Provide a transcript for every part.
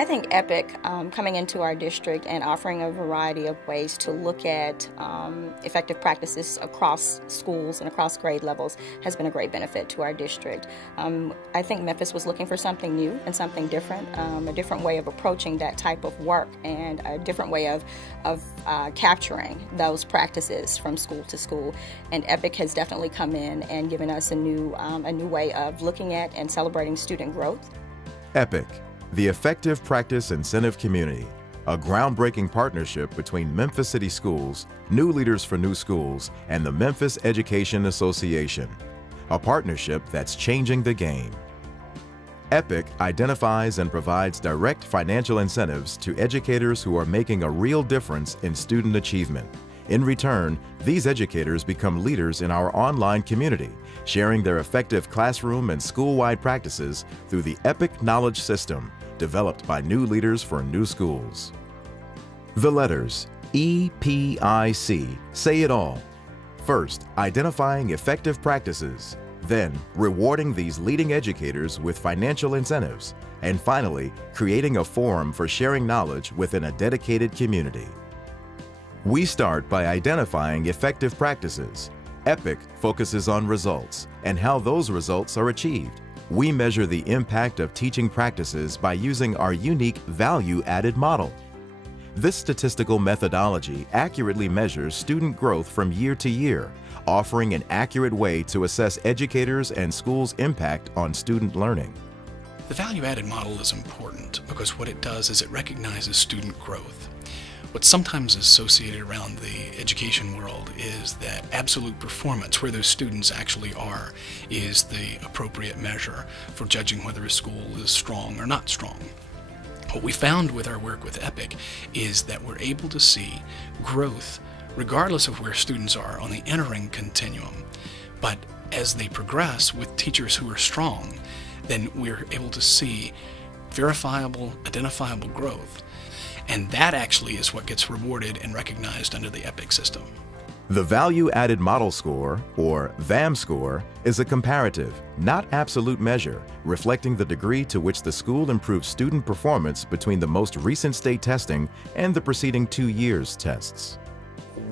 I think EPIC coming into our district and offering a variety of ways to look at effective practices across schools and across grade levels has been a great benefit to our district. I think Memphis was looking for something new and something different, a different way of approaching that type of work and a different way of capturing those practices from school to school. And EPIC has definitely come in and given us a new way of looking at and celebrating student growth. EPIC, the Effective Practice Incentive Community, a groundbreaking partnership between Memphis City Schools, New Leaders for New Schools, and the Memphis Education Association. A partnership that's changing the game. EPIC identifies and provides direct financial incentives to educators who are making a real difference in student achievement. In return, these educators become leaders in our online community, sharing their effective classroom and school-wide practices through the EPIC Knowledge System, developed by New Leaders for New Schools. The letters EPIC say it all. First, identifying effective practices, then rewarding these leading educators with financial incentives, and finally, creating a forum for sharing knowledge within a dedicated community. We start by identifying effective practices. EPIC focuses on results and how those results are achieved. We measure the impact of teaching practices by using our unique value-added model. This statistical methodology accurately measures student growth from year to year, offering an accurate way to assess educators and schools' impact on student learning. The value-added model is important because what it does is it recognizes student growth. What's sometimes associated around the education world is that absolute performance, where those students actually are, is the appropriate measure for judging whether a school is strong or not strong. What we found with our work with EPIC is that we're able to see growth regardless of where students are on the entering continuum. But as they progress with teachers who are strong, then we're able to see verifiable, identifiable growth. And that actually is what gets rewarded and recognized under the EPIC system. The Value-Added Model Score, or VAM score, is a comparative, not absolute measure, reflecting the degree to which the school improves student performance between the most recent state testing and the preceding 2 years' tests.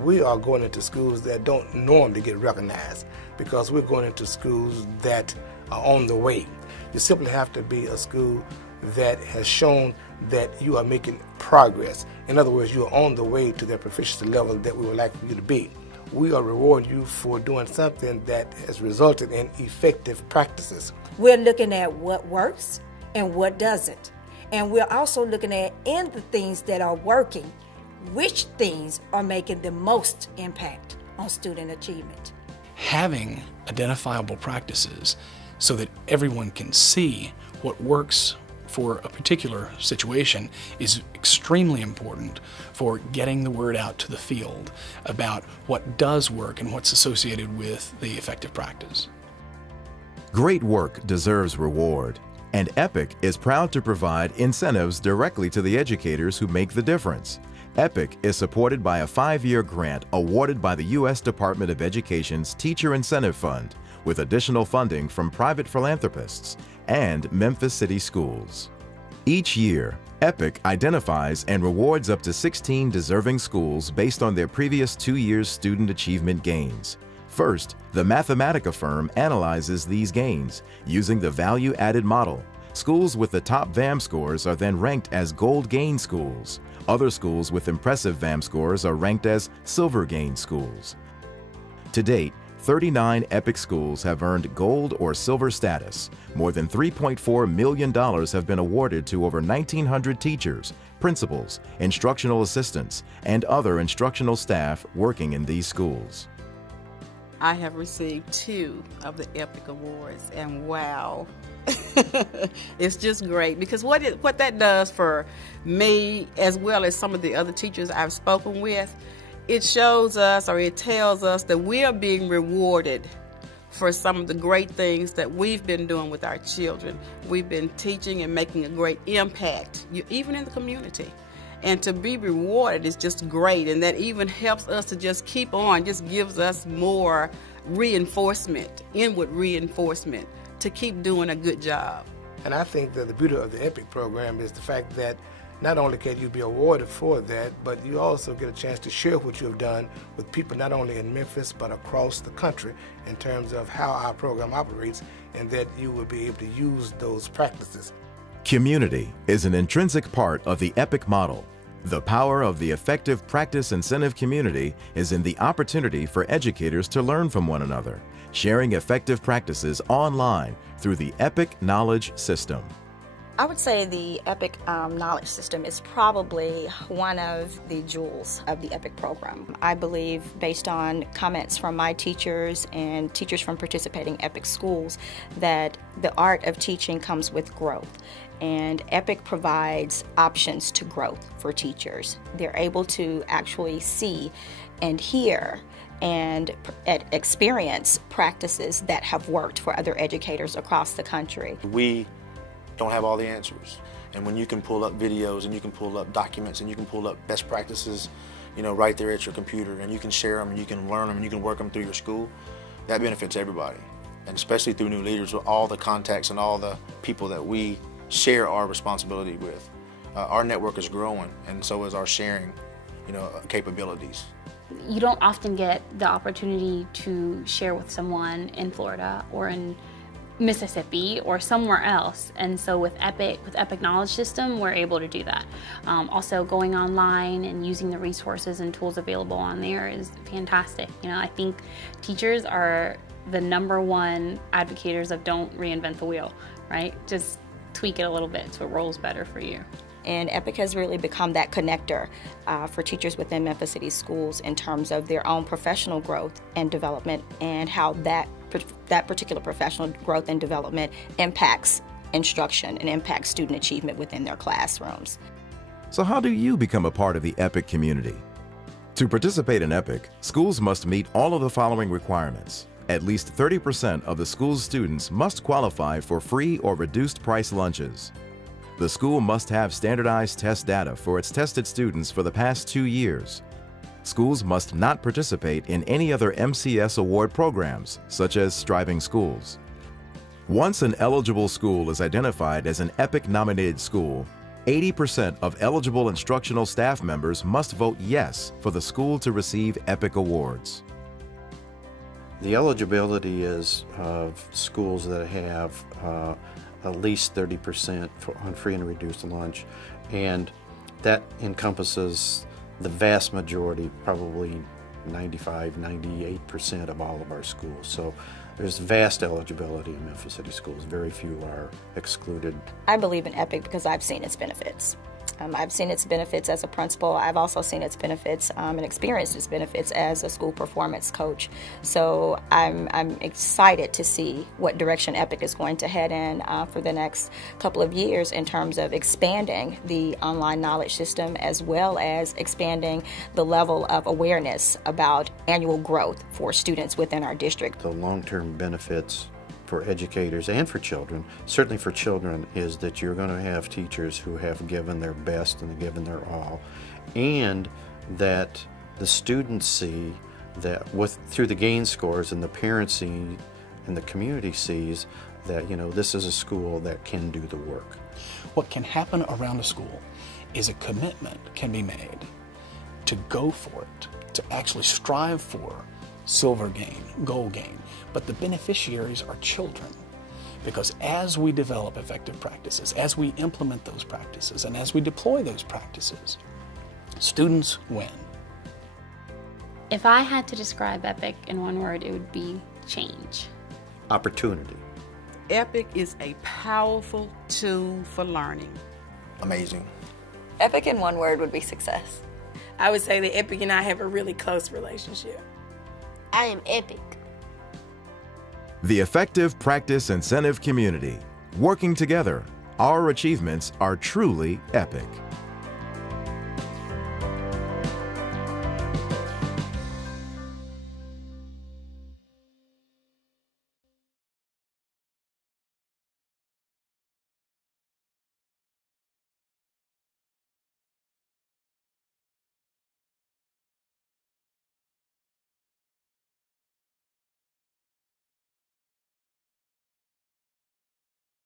We are going into schools that don't normally get recognized because we're going into schools that are on the way. You simply have to be a school that has shown that you are making progress. In other words, you are on the way to that proficiency level that we would like for you to be. We are rewarding you for doing something that has resulted in effective practices. We're looking at what works and what doesn't. And we're also looking at, in the things that are working, which things are making the most impact on student achievement. Having identifiable practices so that everyone can see what works for a particular situation is extremely important for getting the word out to the field about what does work and what's associated with the effective practice. Great work deserves reward, and EPIC is proud to provide incentives directly to the educators who make the difference. EPIC is supported by a 5-year grant awarded by the U.S. Department of Education's Teacher Incentive Fund, with additional funding from private philanthropists and Memphis City Schools. Each year, EPIC identifies and rewards up to 16 deserving schools based on their previous 2 years' student achievement gains. First, the Mathematica firm analyzes these gains using the value-added model. Schools with the top VAM scores are then ranked as Gold Gain schools. Other schools with impressive VAM scores are ranked as Silver Gain schools. To date, 39 EPIC schools have earned gold or silver status. More than $3.4 million have been awarded to over 1,900 teachers, principals, instructional assistants, and other instructional staff working in these schools. I have received 2 of the EPIC awards, and wow, it's just great because what that does for me, as well as some of the other teachers I've spoken with, it shows us, or it tells us, that we are being rewarded for some of the great things that we've been doing with our children. We've been teaching and making a great impact, even in the community. And to be rewarded is just great, and that even helps us to just keep on, just gives us more reinforcement, inward reinforcement, to keep doing a good job. And I think that the beauty of the EPIC program is the fact that not only can you be awarded for that, but you also get a chance to share what you have done with people not only in Memphis but across the country in terms of how our program operates, and that you will be able to use those practices. Community is an intrinsic part of the EPIC model. The power of the effective practice incentive community is in the opportunity for educators to learn from one another, sharing effective practices online through the EPIC Knowledge System. I would say the EPIC knowledge system is probably one of the jewels of the EPIC program. I believe, based on comments from my teachers and teachers from participating EPIC schools, that the art of teaching comes with growth. And EPIC provides options to growth for teachers. They're able to actually see and hear and experience practices that have worked for other educators across the country. We don't have all the answers, and when you can pull up videos and you can pull up documents and you can pull up best practices, you know, right there at your computer, and you can share them and you can learn them and you can work them through your school, that benefits everybody. And especially through new leaders, with all the contacts and all the people that we share our responsibility with. Our network is growing, and so is our sharing, you know, capabilities. You don't often get the opportunity to share with someone in Florida or in Mississippi or somewhere else, and so with EPIC Knowledge System, we're able to do that. Also, going online and using the resources and tools available on there is fantastic. You know, I think teachers are the #1 advocates of don't reinvent the wheel, right? Just tweak it a little bit so it rolls better for you. And EPIC has really become that connector for teachers within Memphis City schools in terms of their own professional growth and development, and how that particular professional growth and development impacts instruction and impacts student achievement within their classrooms. So how do you become a part of the EPIC community? To participate in EPIC, schools must meet all of the following requirements. At least 30% of the school's students must qualify for free or reduced price lunches. The school must have standardized test data for its tested students for the past 2 years. Schools must not participate in any other MCS award programs, such as Striving Schools. Once an eligible school is identified as an EPIC-nominated school, 80% of eligible instructional staff members must vote yes for the school to receive EPIC awards. The eligibility is of schools that have at least 30% on free and reduced lunch, and that encompasses the vast majority, probably 95–98% of all of our schools. So there's vast eligibility in Memphis City schools. Very few are excluded. I believe in EPIC because I've seen its benefits. I've seen its benefits as a principal. I've also seen its benefits and experienced its benefits as a school performance coach. So I'm excited to see what direction EPIC is going to head in for the next couple of years in terms of expanding the online knowledge system, as well as expanding the level of awareness about annual growth for students within our district. The long-term benefits for educators and for children, certainly for children, is that you're going to have teachers who have given their best and given their all, and that the students see that through the gain scores, and the parents see and the community sees that, you know, this is a school that can do the work. What can happen around a school is a commitment can be made to go for it, to actually strive for silver gain, gold gain. But the beneficiaries are children, because as we develop effective practices, as we implement those practices, and as we deploy those practices, students win. If I had to describe EPIC in one word, it would be change. Opportunity. EPIC is a powerful tool for learning. Amazing. EPIC in one word would be success. I would say that EPIC and I have a really close relationship. I am EPIC. The effective practice incentive community. Working together, our achievements are truly EPIC.